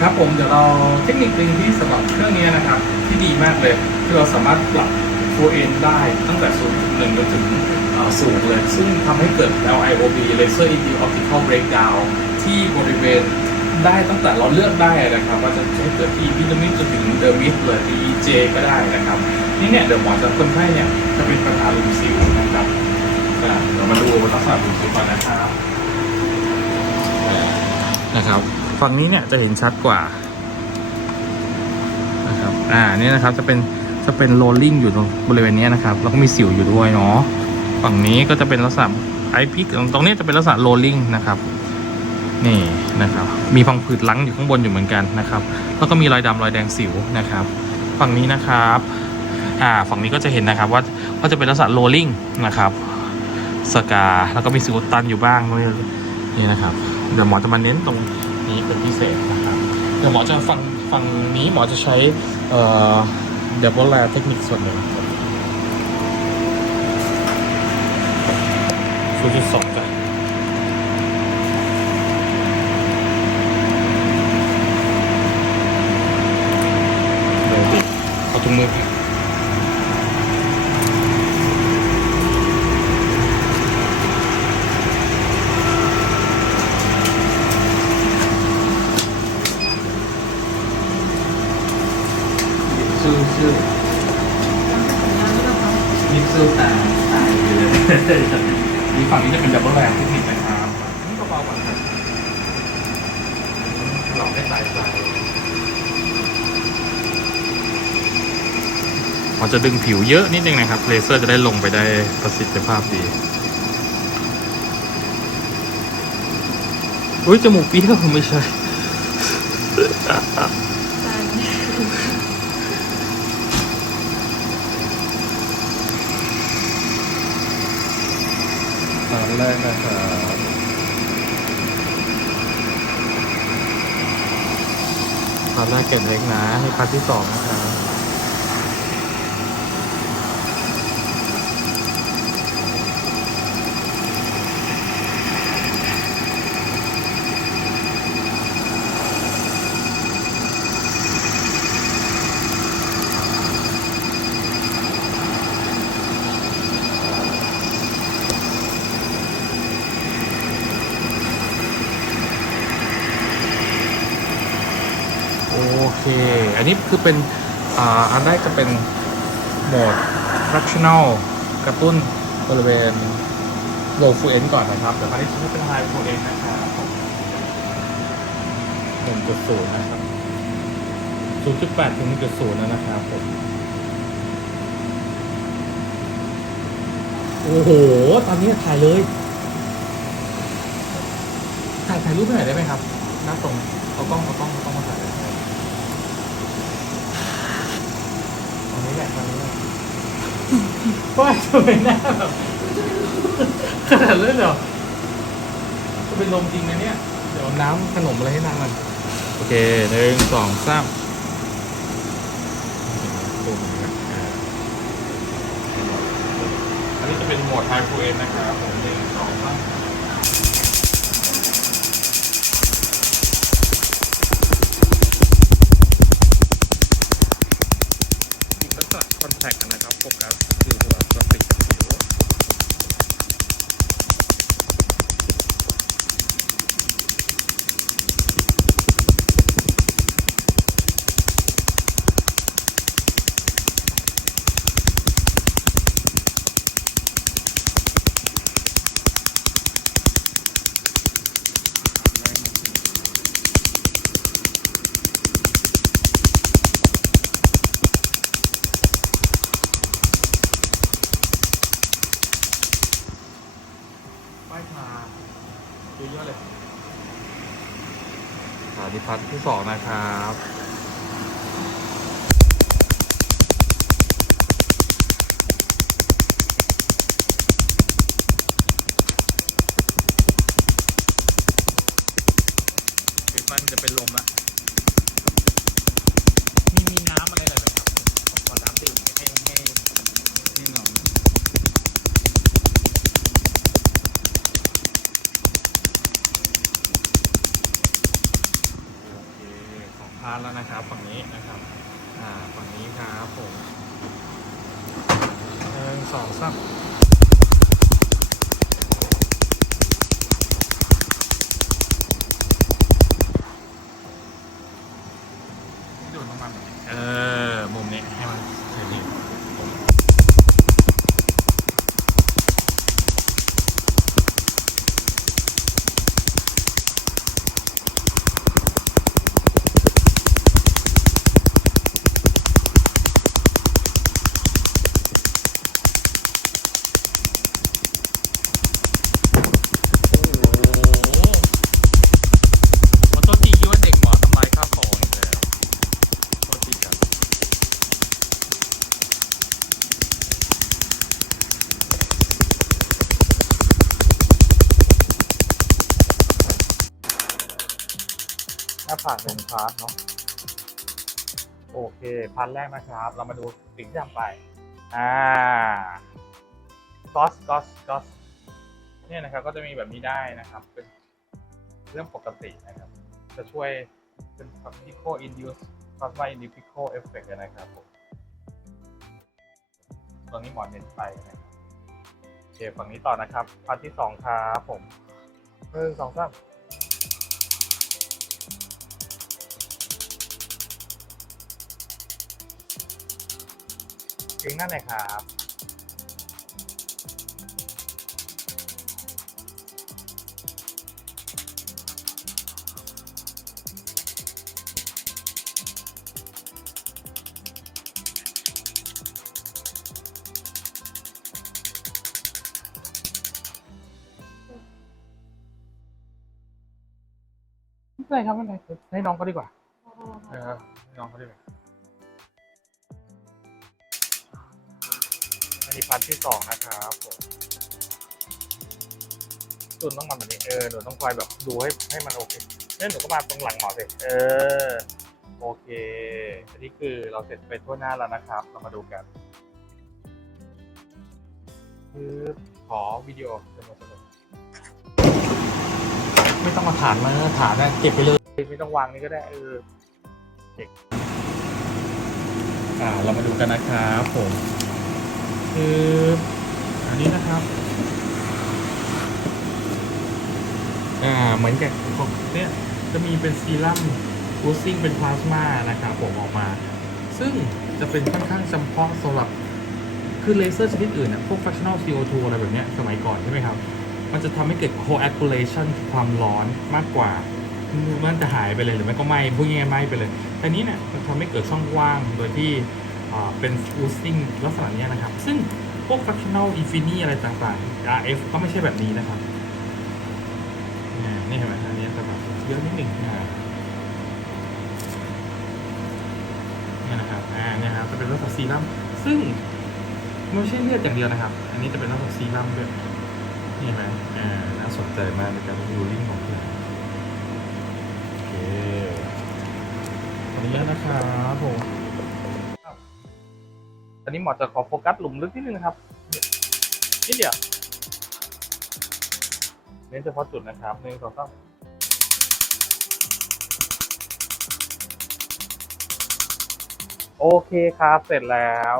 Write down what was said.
ครับผมเดี๋ยวเราเทคนิคหนึ่งที่สำหรับเครื่องนี้นะครับ ที่ดีมากเลยคือเราสามารถปรับตัวเองได้ตั้งแต่ศูนย์หนึ่งจนถึงสูงเลย ซึ่งทำให้เกิด LIOB Laser ED Optical Breakdown ที่บริเวณได้ตั้งแต่เราเลือกได้นะครับ ว่าจะใช้เกิดที่พิ r มิดจนถึงเดอร์มิดเลย EJ ก็ได้นะครับ นี่เนี่ยเดี๋ยวหมอจะคนไข้เนี่ยจะเป็นปัญหาลุมซิวนะครับเดี๋ยวมาดูลักษณะลุมซิวก่อนนะครับนะครับ ฝั่งนี้เนี่ยจะเห็นชัดกว่านะครับอ่านี่นะครับจะเป็นจะเป็นโรลลิ่งอยู่ตรงบริเวณนี้นะครับแล้วก็มีสิวอยู่ด้วยเนาะฝั่งนี้ก็จะเป็นลักษณะไอพิกตรงนี้จะเป็นลักษณะโรลลิ่งนะครับนี่นะครับ มีพังผืดลังอยู่ข้างบนอยู่เหมือนกันนะครับ แล้วก็มีรอยดำรอยแดงสิวนะครับ ฝั่งนี้นะครับอ่าฝั่งนี้ก็จะเห็นนะครับว่าว่าจะเป็นลักษณะโรลลิ่งนะครับสกาแล้วก็มีสิวตันอยู่บ้างนี่นะครับ เดี๋ยวหมอจะมาเน้นตรง นี้เป็นพิเศษนะครับ เดี๋ยวหมอจะฟังฟังนี้หมอจะใช้เอ่อเดบเบิลแลเทคนิคส่วนหนึ่งศูนย์จุดสองจ้ะเดี๋ยวดิเอาถุงมือไปสู้สู้นี่สู้ตายตายไปเลย นี่ฝั่งนี้จะเป็นดับเบิลแลเทคนิคนะครับนี่เบาๆก่อนครับหลอกให้ตายใจมันจะดึงผิวเยอะนิดนึงนะครับ เลเซอร์จะได้ลงไปได้ประสิทธิภาพดีอุ้ยจมูกเปี้ยวไม่ใช่ ตอนแรกนะครับคันแรกเก็บเล็กนะให้คัดที่สองนะครับ โอ เค อันนี้คือเป็นอ่าอันแรกจะเป็นโหมด fractional กระตุ้นบริเวณ low fluence ก่อนนะครับเดี๋ยวคราวนี้จะเป็น high fluence นะครับหนึ่งจุดศูนย์นะครับศูนย์จุดแปดถึงหนึ่งจุดศูนย์นะครับผมโอ้โห ตอนนี้ถ่ายเลย ถ่ายถ่ายรูปให้หน่อยได้ไหมครับหน้าตรงเอากล้องเอากล้องเอากล้องมาถ่ายเลยตอ นนี้แหละตอนนี้แหละว้ายทำไมหน้าแบบขนาดนั้นเหรอจะเป็นลมจริงนะเนี่ย เดี๋ยวน้ำขนมอะไรให้นางมันโอเคหนึ่งสองสามอันนี้จะเป็นโหมดไฮฟูเอ็นนะครับผมหนึ่งสองสาม ลักษณะคอนแทคนะครับโฟกัสคือหัวพลาสติกกับผิวป้ายทาเยอะๆเลยสถานีพัฒน์ที่สองนะครับมันจะเป็นลมละมีมีน้ำอะไรหน่อยไหมครับขอน้ำดื่มให้ให้ให้หน่อย โอเคาร์ทแล้วนะครับ ฝั่งนี้นะครับอ่าฝั่งนี้ครับผมหนึ่งสองสามดูดน้ำมันแบบนี้เออ มุมนี้ให้มันเท่ดีโอ้โหมอโตจิคิดว่าเด็กหมอทำลายข้าวของอีกแล้วโทษทีครับ หน้าผากหนึ่งพาร์ทเนาะโอเคพาร์ทแรกนะครับ เรามาดูสิ่งที่ทำไป อ่ากอสกอสกอสเนี่ยนะครับ ก็จะมีแบบนี้ได้นะครับ เป็นเรื่องปกตินะครับ จะช่วยเป็น particle induce plasma induce particle effect นะครับผมตอนนี้หมอนเน้นไปนะครับโอเคฝั่งนี้ต่อนะครับพาร์ทที่สองครับผมหนึ่งสองสาม จริงนั่นเลยครับไม่เป็นไรครับไม่เป็นไรให้น้องเขาดีกว่าเออให้น้องเขาดีกว่า อันนี้พาร์ทที่สองนะครับผมหนูต้องมาแบบนี้เออหนูต้องคอยแบบดูให้ให้มันโอเคเนี่ยหนูก็มาตรงหลังหมอสิเออ โอเค อันนี้คือเราเสร็จไปทั่วหน้าแล้วนะครับ เรามาดูกันคือขอวิดีโอสนุกสนุกไม่ต้องมาฐานมาฐานนะเก็บไปเลย ไม่ต้องวางนี่ก็ได้เออเก็บอ่า เรามาดูกันนะครับผม คืออันนี้นะครับอ่าเหมือนกับของเนี่ยจะมีเป็นซีรั่มบูสซิ่งเป็นพลาสมานะครับผมออกมา ซึ่งจะเป็นค่อนข้างจำเพาะสำหรับคือเลเซอร์ชนิดอื่นนะพวก fractional CO2 อะไรแบบเนี้ยสมัยก่อนใช่ไหมครับ มันจะทำให้เกิด coagulation คือความร้อนมากกว่า มันจะหายไปเลยหรือไม่ก็ไหม้พูดง่ายๆไหม้ไปเลย แต่นี้เนี่ยมันทำให้เกิดช่องว่างโดยที่ เป็น using ลักษณะเนี้ยนะครับ ซึ่งพวก fractional infini อะไรต่างๆ RF ก็ไม่ใช่แบบนี้นะครับอ่านี่เห็นไหมอันนี้จะแบบเยอะนิดหนึ่งนี่นะครับอ่าเนี่ยครับจะเป็นลักษณะซีรัมซึ่งไม่ใช่เลือดอย่างเดียวนะครับ อันนี้จะเป็นลักษณะซีรัมด้วยนี่เห็นไหมอ่าน่าสนใจมากในการดูลิงของเพื่อนโอเคขออนุญาตนะครับผม อนนี้หมอจะขอโฟกัสหลุมลึกนิดนึงนะครับนิดเดียวเน้นเฉพาะจุดนะครับหนึ่งสองสามโอเคครับ เสร็จแล้ว